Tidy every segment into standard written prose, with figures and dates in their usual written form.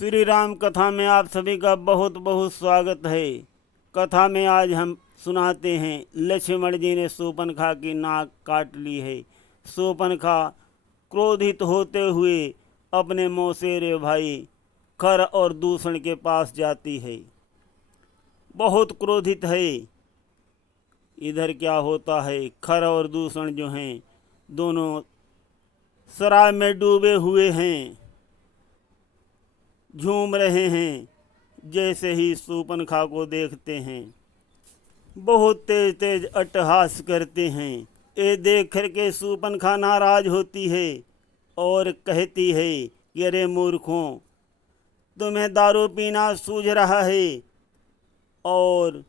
श्री राम कथा में आप सभी का बहुत बहुत स्वागत है। कथा में आज हम सुनाते हैं, लक्ष्मण जी ने शूर्पणखा की नाक काट ली है। शूर्पणखा क्रोधित होते हुए अपने मौसेरे भाई खर और दूषण के पास जाती है। बहुत क्रोधित है। इधर क्या होता है, खर और दूषण जो हैं दोनों शराब में डूबे हुए हैं, झूम रहे हैं। जैसे ही शूर्पणखा को देखते हैं बहुत तेज तेज अट्टहास करते हैं। ये देख कर के शूर्पणखा नाराज होती है और कहती है कि अरे मूर्खों, तुम्हें दारू पीना सूझ रहा है और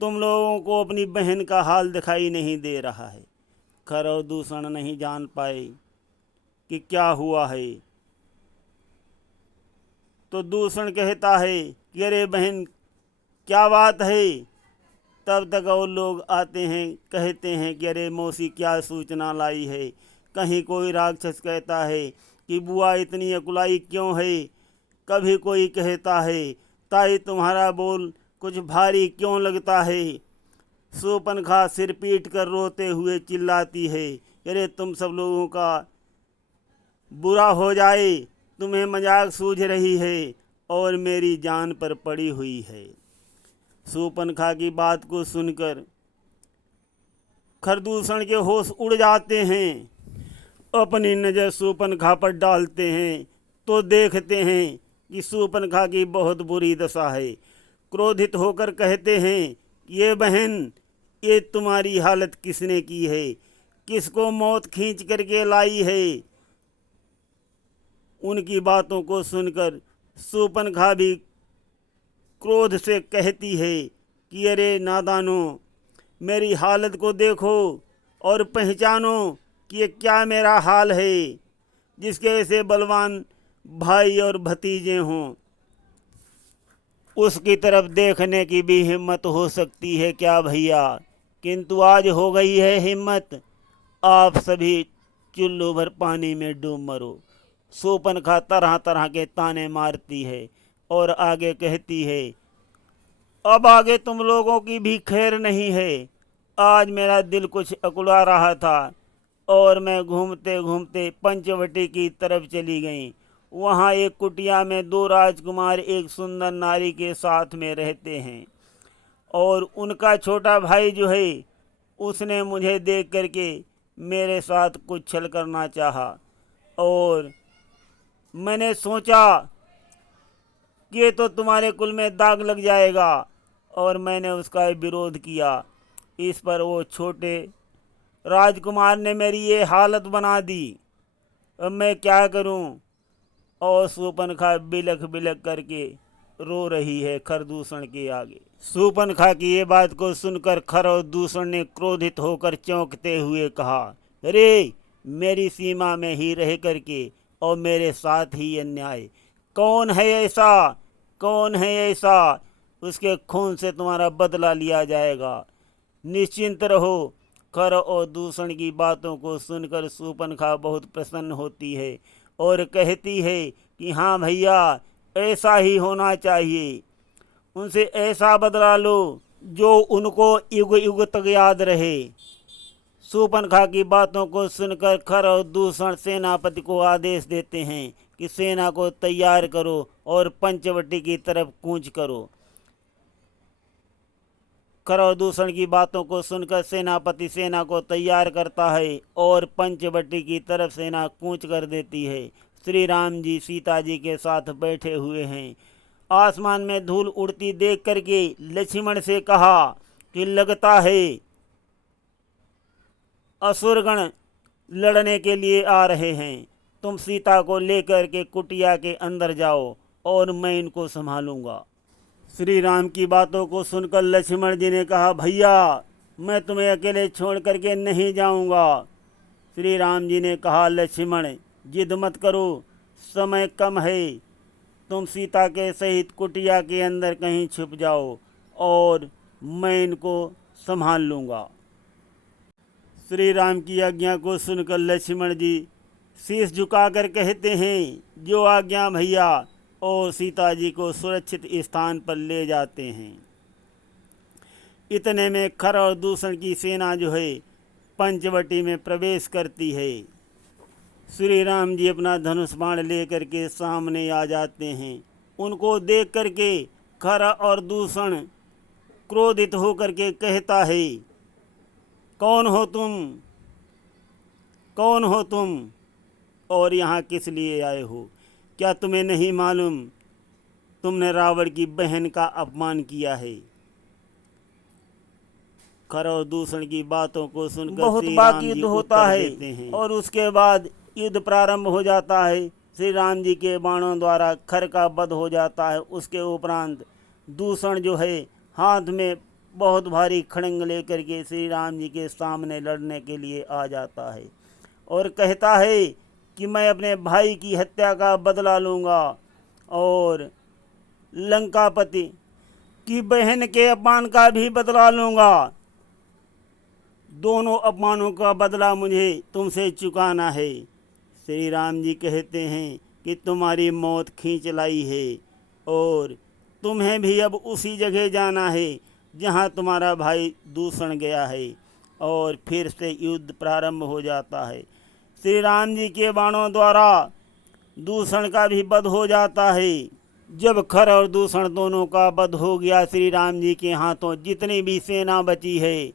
तुम लोगों को अपनी बहन का हाल दिखाई नहीं दे रहा है। खर और दूषण नहीं जान पाए कि क्या हुआ है। तो दूषण कहता है कि अरे बहन, क्या बात है। तब तक और लोग आते हैं, कहते हैं कि अरे मौसी क्या सूचना लाई है। कहीं कोई राक्षस कहता है कि बुआ इतनी अकुलाई क्यों है। कभी कोई कहता है ताई तुम्हारा बोल कुछ भारी क्यों लगता है। शूर्पणखा सिर पीट कर रोते हुए चिल्लाती है, अरे तुम सब लोगों का बुरा हो जाए, तुम्हें मजाक सूझ रही है और मेरी जान पर पड़ी हुई है। शूर्पणखा की बात को सुनकर खरदूषण के होश उड़ जाते हैं। अपनी नज़र शूर्पणखा पर डालते हैं तो देखते हैं कि शूर्पणखा की बहुत बुरी दशा है। क्रोधित होकर कहते हैं, ये बहन, ये तुम्हारी हालत किसने की है, किसको मौत खींच करके लाई है। उनकी बातों को सुनकर शूर्पणखा भी क्रोध से कहती है कि अरे नादानों, मेरी हालत को देखो और पहचानो कि ये क्या मेरा हाल है, जिसके ऐसे बलवान भाई और भतीजे हों। उसकी तरफ देखने की भी हिम्मत हो सकती है क्या भैया, किंतु आज हो गई है हिम्मत। आप सभी चुल्लू भर पानी में डूब मरो। शूर्पणखा तरह तरह के ताने मारती है और आगे कहती है, अब आगे तुम लोगों की भी खैर नहीं है। आज मेरा दिल कुछ अकुला रहा था और मैं घूमते घूमते पंचवटी की तरफ चली गई। वहाँ एक कुटिया में दो राजकुमार एक सुंदर नारी के साथ में रहते हैं और उनका छोटा भाई जो है उसने मुझे देख करके मेरे साथ कुछ छल करना चाहा और मैंने सोचा कि ये तो तुम्हारे कुल में दाग लग जाएगा और मैंने उसका विरोध किया। इस पर वो छोटे राजकुमार ने मेरी ये हालत बना दी। अब मैं क्या करूं। और शूर्पणखा बिलख बिलख करके रो रही है खरदूषण के आगे। शूर्पणखा की ये बात को सुनकर खर और दूषण ने क्रोधित होकर चौंकते हुए कहा, अरे मेरी सीमा में ही रह करके और मेरे साथ ही अन्याय, कौन है ऐसा, कौन है ऐसा, उसके खून से तुम्हारा बदला लिया जाएगा, निश्चिंत रहो। खर और दूषण की बातों को सुनकर शूर्पणखा बहुत प्रसन्न होती है और कहती है कि हाँ भैया, ऐसा ही होना चाहिए। उनसे ऐसा बदला लो जो उनको युग युग तक याद रहे। शूर्पणखा की बातों को सुनकर खर और दूषण सेनापति को आदेश देते हैं कि सेना को तैयार करो और पंचवटी की तरफ कूच करो। खर और दूषण की बातों को सुनकर सेनापति सेना को तैयार करता है और पंचवटी की तरफ सेना कूच कर देती है। श्री राम जी सीता जी के साथ बैठे हुए हैं। आसमान में धूल उड़ती देख करके लक्ष्मण से कहा कि लगता है असुरगण लड़ने के लिए आ रहे हैं। तुम सीता को लेकर के कुटिया के अंदर जाओ और मैं इनको संभालूंगा। श्री राम की बातों को सुनकर लक्ष्मण जी ने कहा, भैया मैं तुम्हें अकेले छोड़ करके नहीं जाऊंगा। श्री राम जी ने कहा, लक्ष्मण जिद मत करो, समय कम है, तुम सीता के सहित कुटिया के अंदर कहीं छुप जाओ और मैं इनको संभाल लूँगा। श्री राम की आज्ञा को सुनकर लक्ष्मण जी शीश झुकाकर कहते हैं, जो आज्ञा भैया, और सीता जी को सुरक्षित स्थान पर ले जाते हैं। इतने में खर और दूषण की सेना जो है पंचवटी में प्रवेश करती है। श्री राम जी अपना धनुष बाण लेकर के सामने आ जाते हैं। उनको देख करके खर और दूषण क्रोधित होकर के कहता है, कौन हो तुम, कौन हो तुम और यहाँ किस लिए आए हो? क्या तुम्हें नहीं मालूम तुमने रावण की बहन का अपमान किया है? खर और दूषण की बातों को सुनकर बहुत बार युद्ध होता है और उसके बाद युद्ध प्रारंभ हो जाता है। श्री राम जी के बाणों द्वारा खर का वध हो जाता है। उसके उपरांत दूषण जो है हाथ में बहुत भारी खड़ंग लेकर के श्री राम जी के सामने लड़ने के लिए आ जाता है और कहता है कि मैं अपने भाई की हत्या का बदला लूँगा और लंकापति की बहन के अपमान का भी बदला लूँगा। दोनों अपमानों का बदला मुझे तुमसे चुकाना है। श्री राम जी कहते हैं कि तुम्हारी मौत खींच लाई है और तुम्हें भी अब उसी जगह जाना है जहां तुम्हारा भाई दूषण गया है। और फिर से युद्ध प्रारंभ हो जाता है। श्री राम जी के बाणों द्वारा दूषण का भी वध हो जाता है। जब खर और दूषण दोनों का वध हो गया श्री राम जी के हाथों, जितनी भी सेना बची है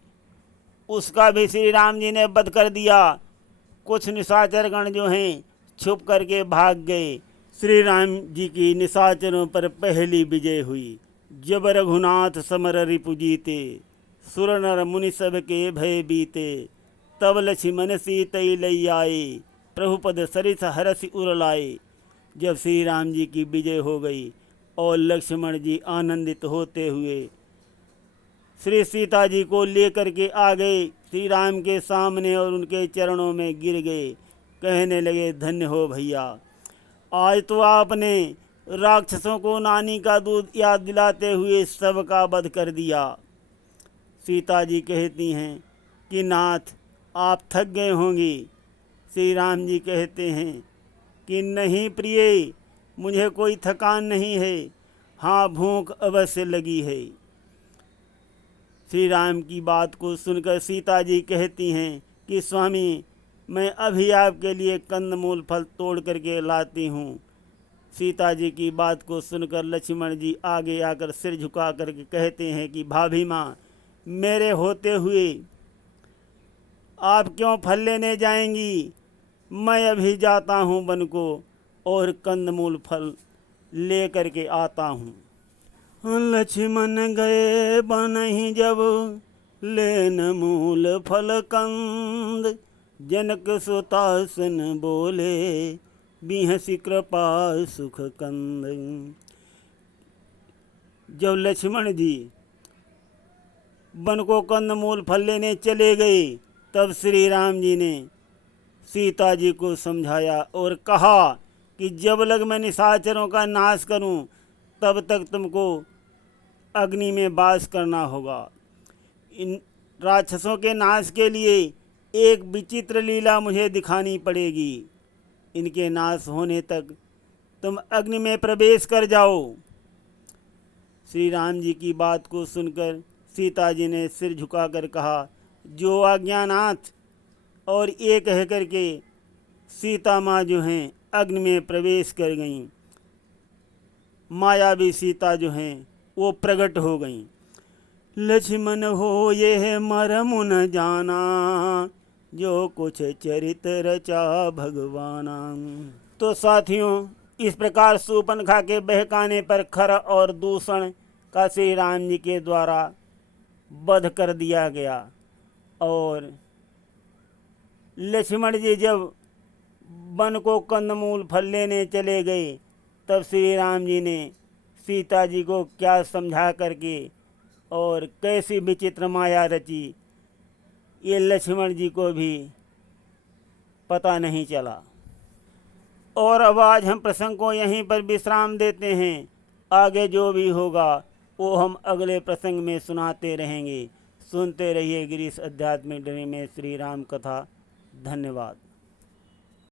उसका भी श्री राम जी ने वध कर दिया। कुछ निशाचरगण जो हैं छुप करके भाग गए। श्री राम जी की निशाचरों पर पहली विजय हुई। जब रघुनाथ समर रिपु जीते, सुर नर मुनि सब के भय बीते, तब लक्ष्मण सीतई लई आए, प्रभुपद सरिस हरसि उर लाए। जब श्री राम जी की विजय हो गई और लक्ष्मण जी आनंदित होते हुए श्री सीता जी को लेकर के आ गए श्री राम के सामने और उनके चरणों में गिर गए। कहने लगे, धन्य हो भैया, आज तो आपने राक्षसों को नानी का दूध याद दिलाते हुए सबका वध कर दिया। सीता जी कहती हैं कि नाथ आप थक गए होंगी। श्री राम जी कहते हैं कि नहीं प्रिय, मुझे कोई थकान नहीं है, हाँ भूख अवश्य लगी है। श्री राम की बात को सुनकर सीता जी कहती हैं कि स्वामी, मैं अभी आपके लिए कंदमूल फल तोड़ करके लाती हूँ। सीता जी की बात को सुनकर लक्ष्मण जी आगे आकर सिर झुका करके कहते हैं कि भाभी माँ, मेरे होते हुए आप क्यों फल लेने जाएंगी? मैं अभी जाता हूँ वन को और कंदमूल फल ले करके आता हूँ। लक्ष्मण गए बनहि जब लेन मूल फल कंद, जनक सुतासन बोले बिहसी कृपा सुख कंद। जब लक्ष्मण जी वन को कंदमूल फल लेने चले गए तब श्री राम जी ने सीता जी को समझाया और कहा कि जब लग मैं निशाचरों का नाश करूं तब तक तुमको अग्नि में वास करना होगा। इन राक्षसों के नाश के लिए एक विचित्र लीला मुझे दिखानी पड़ेगी। इनके नाश होने तक तुम अग्नि में प्रवेश कर जाओ। श्री राम जी की बात को सुनकर सीता जी ने सिर झुकाकर कहा, जो आज्ञानाथ। और ये कह कर के सीता माँ जो हैं अग्नि में प्रवेश कर गईं। मायावी सीता जो हैं वो प्रकट हो गईं। लक्ष्मण हो ये मरम न जाना, जो कुछ चरित रचा भगवाना। तो साथियों, इस प्रकार शूर्पणखा के बहकाने पर खर और दूषण का श्री राम जी के द्वारा वध कर दिया गया। और लक्ष्मण जी जब वन को कंदमूल फल लेने चले गए तब श्री राम जी ने सीता जी को क्या समझा करके और कैसी विचित्र माया रची, ये लक्ष्मण जी को भी पता नहीं चला। और अब आज हम प्रसंग को यहीं पर विश्राम देते हैं। आगे जो भी होगा वो हम अगले प्रसंग में सुनाते रहेंगे। सुनते रहिए गिरीश आध्यात्मिक डरी में श्री राम कथा। धन्यवाद।